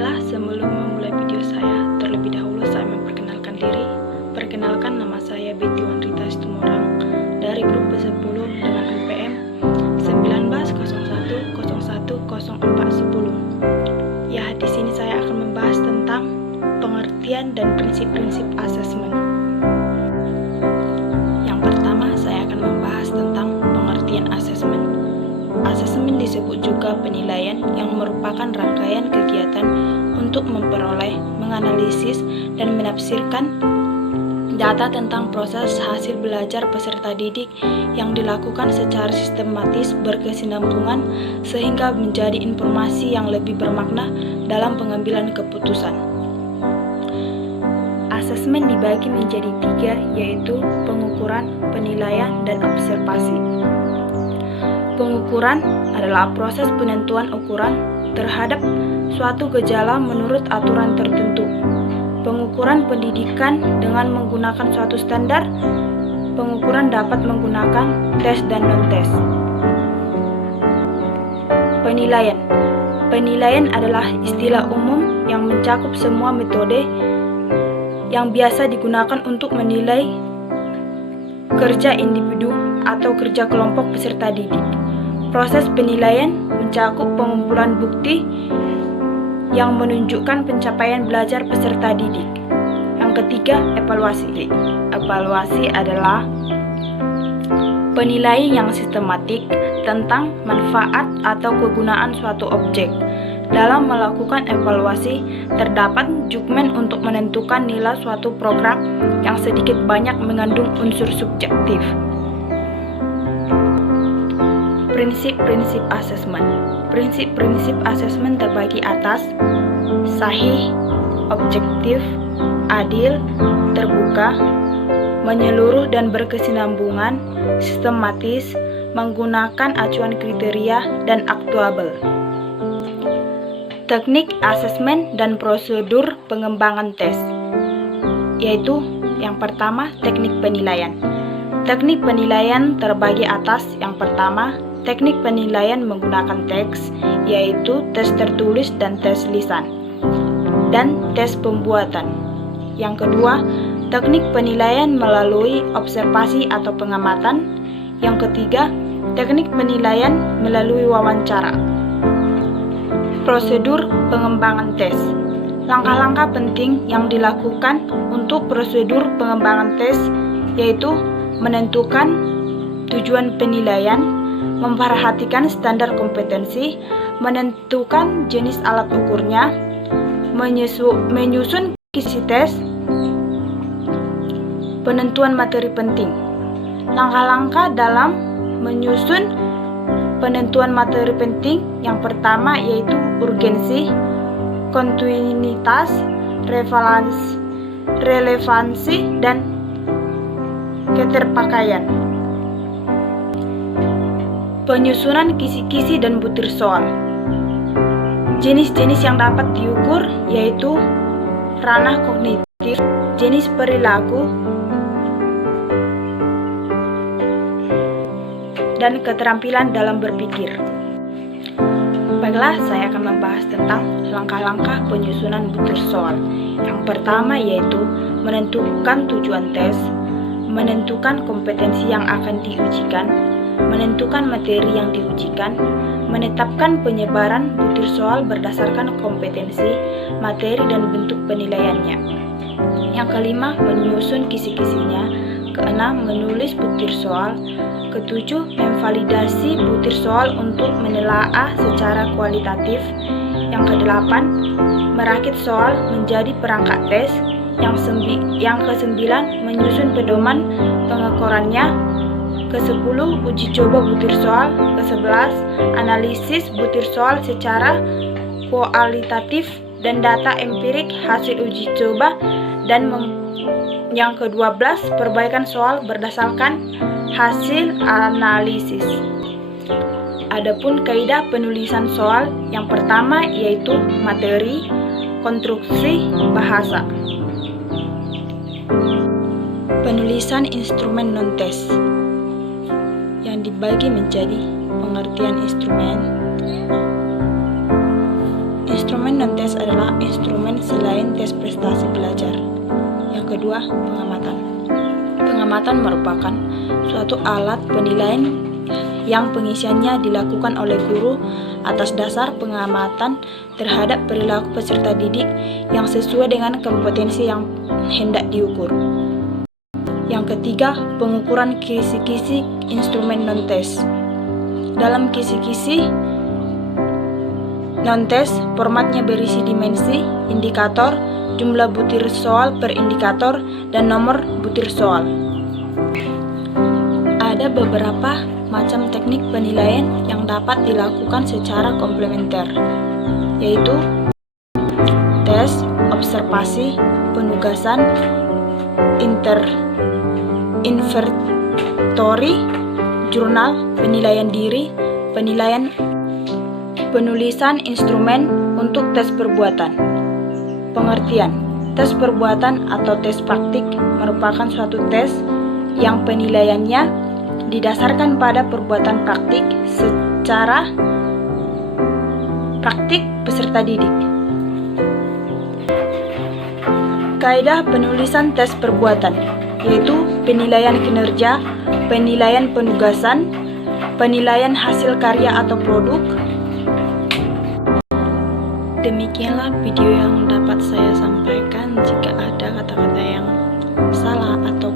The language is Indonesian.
Baiklah, sebelum memulai video saya, terlebih dahulu saya memperkenalkan diri. Perkenalkan, nama saya Betty Wanrita Situmorang dari grup 10 dengan NPM 1901010410. Ya, di sini saya akan membahas tentang pengertian dan prinsip-prinsip asesmen. Yang pertama, saya akan membahas tentang pengertian asesmen. Asesmen disebut juga penilaian yang merupakan rangkaian kegiatan untuk memperoleh, menganalisis, dan menafsirkan data tentang proses hasil belajar peserta didik yang dilakukan secara sistematis berkesinambungan sehingga menjadi informasi yang lebih bermakna dalam pengambilan keputusan. Asesmen dibagi menjadi 3, yaitu pengukuran, penilaian, dan observasi. Pengukuran adalah proses penentuan ukuran terhadap suatu gejala menurut aturan tertentu. Pengukuran pendidikan dengan menggunakan suatu standar. Pengukuran dapat menggunakan tes dan non-tes. Penilaian. Penilaian adalah istilah umum yang mencakup semua metode yang biasa digunakan untuk menilai kerja individu atau kerja kelompok peserta didik. Proses penilaian mencakup pengumpulan bukti yang menunjukkan pencapaian belajar peserta didik. Yang ketiga, evaluasi. Evaluasi adalah penilaian yang sistematik tentang manfaat atau kegunaan suatu objek. Dalam melakukan evaluasi, terdapat judgement untuk menentukan nilai suatu program yang sedikit banyak mengandung unsur subjektif. Prinsip-prinsip asesmen. Prinsip-prinsip asesmen terbagi atas sahih, objektif, adil, terbuka, menyeluruh dan berkesinambungan, sistematis, menggunakan acuan kriteria, dan aktuabel. Teknik asesmen dan prosedur pengembangan tes, yaitu yang pertama, teknik penilaian. Teknik penilaian terbagi atas yang pertama, teknik penilaian menggunakan teks, yaitu tes tertulis dan tes lisan, dan tes pembuatan. Yang kedua, teknik penilaian melalui observasi atau pengamatan. Yang ketiga, teknik penilaian melalui wawancara. Prosedur pengembangan tes. Langkah-langkah penting yang dilakukan untuk prosedur pengembangan tes yaitu menentukan tujuan penilaian, memperhatikan standar kompetensi, menentukan jenis alat ukurnya, menyusun kisi tes, penentuan materi penting. Langkah-langkah dalam menyusun penentuan materi penting yang pertama yaitu urgensi, kontinuitas, relevansi, dan keterpakaian. Penyusunan kisi-kisi dan butir soal. Jenis-jenis yang dapat diukur yaitu ranah kognitif, jenis perilaku, dan keterampilan dalam berpikir. Baiklah, saya akan membahas tentang langkah-langkah penyusunan butir soal. Yang pertama yaitu menentukan tujuan tes, menentukan kompetensi yang akan diujikan, menentukan materi yang diujikan, menetapkan penyebaran butir soal berdasarkan kompetensi, materi, dan bentuk penilaiannya. Yang kelima, menyusun kisi-kisinya. Keenam, menulis butir soal. Ketujuh, memvalidasi butir soal untuk menelaah secara kualitatif. Yang kedelapan, merakit soal menjadi perangkat tes. Yang kesembilan, menyusun pedoman pengekorannya. Ke-10, uji coba butir soal. Ke-11, analisis butir soal secara kualitatif dan data empirik hasil uji coba. Dan yang ke-12, perbaikan soal berdasarkan hasil analisis. Adapun kaidah penulisan soal, yang pertama yaitu materi, konstruksi, bahasa. Penulisan instrumen non-tes yang dibagi menjadi pengertian instrumen. Instrumen non-tes adalah penilaian tes prestasi belajar. Yang kedua, pengamatan. Pengamatan merupakan suatu alat penilaian yang pengisiannya dilakukan oleh guru atas dasar pengamatan terhadap perilaku peserta didik yang sesuai dengan kompetensi yang hendak diukur. Yang ketiga, pengukuran kisi-kisi instrumen non-tes. Dalam kisi-kisi non-tes, formatnya berisi dimensi, indikator, jumlah butir soal per indikator, dan nomor butir soal. Ada beberapa macam teknik penilaian yang dapat dilakukan secara komplementer, yaitu tes, observasi, penugasan, inventory, jurnal, penilaian diri, penilaian penulisan instrumen untuk tes perbuatan. Pengertian: tes perbuatan atau tes praktik merupakan suatu tes yang penilaiannya didasarkan pada perbuatan praktik secara praktik peserta didik. Kaidah penulisan tes perbuatan yaitu penilaian kinerja, penilaian penugasan, penilaian hasil karya atau produk. Demikianlah video yang dapat saya sampaikan. Jika ada kata-kata yang salah atau